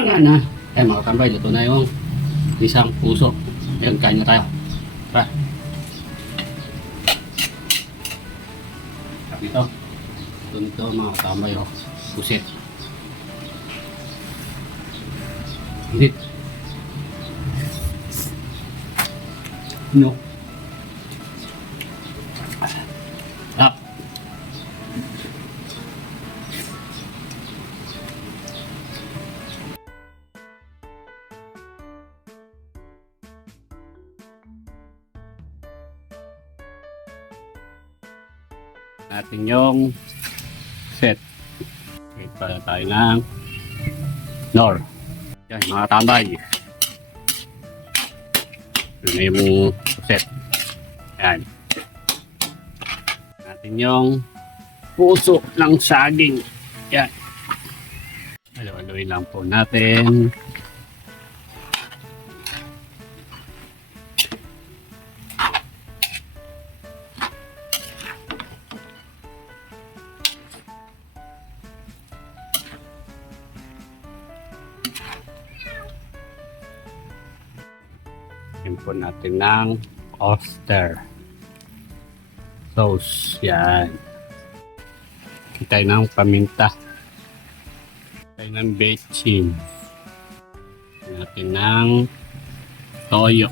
Mga na. Mga tambay, luto na yung isang puso. Ayan, kain na tayo. Tara. Sabi ito. Ito nito mga tambay, oh. Pusit. Init. No. Sarap. Natin yung set. Okay, para tayo ng nor. Yan, mga tambay. Yan na yung set. Yan. Natin yung puso ng saging. Yan. Halo-haloin lang po natin. Yan po natin ng oyster sauce. Yan. Tayo ng paminta. Tayo ng bechin. Natin ng toyo.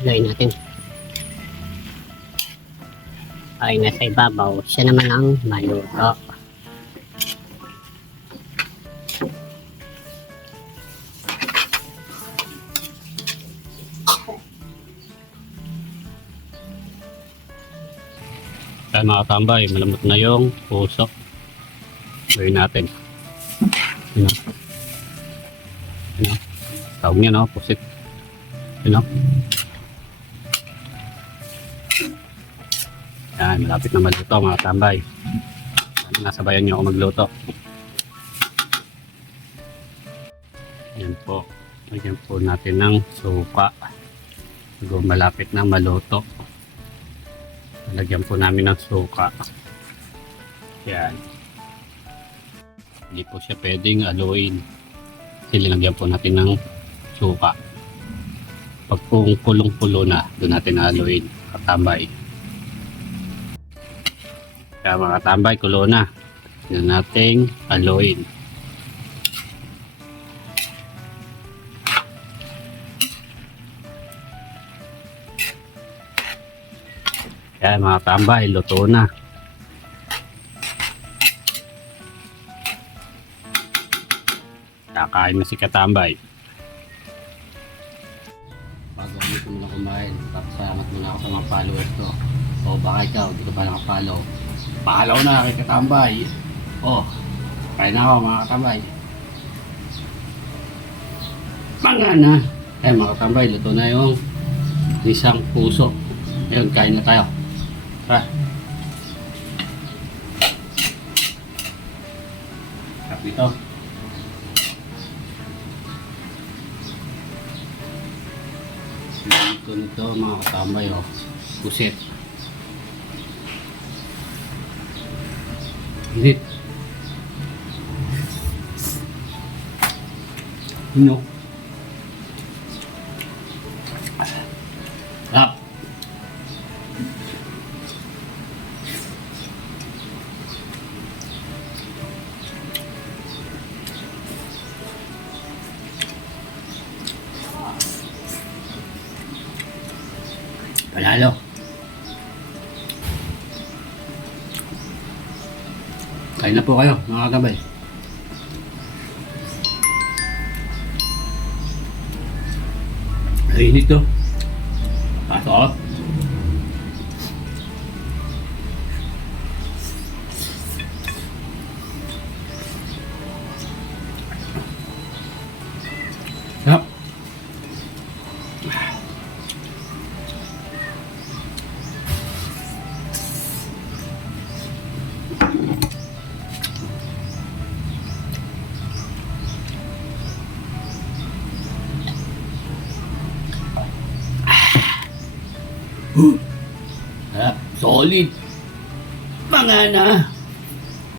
Haluin natin. Ay, nasa ibabaw. Siya naman ang maluto. Kaya mga tambay, malamot na yung puso. Gawin natin. Yun o. Yun o. Tawag niya no, pusit. Yun o. Yan, malapit na maluto mga tambay. Nasabayan niyo ako magluto. Yan po. Lagyan po natin ng suka. Bago malapit na maluto. Lagyan po namin ng suka. Yan. Hindi po siya pwedeng aluin. Kasi linagyan po natin ng suka. Pag kung kulong-kulo na, doon natin aluin. Katambay. Kaya mga tambay, kulo na. Doon natin aluin. Kaya mga tambay, luto na. Kakain na si katambay. Bago dito muna kumain, papasalamat muna ako sa mga followers ko. O baka ikaw, di ka pa nakapollow. Follow na kay katambay. O, kain na ako mga katambay. Mga na. Mga katambay, luto na yung isang puso. Ayun, kain na tayo. Tara. Sabi ito. Ito mga katambay, oh. Pusit. Init. Hinok. Sarap. Panalo. Kain na po kayo mga kabay. Ay, init to. Pasok. Sarap. Solid. Mga na.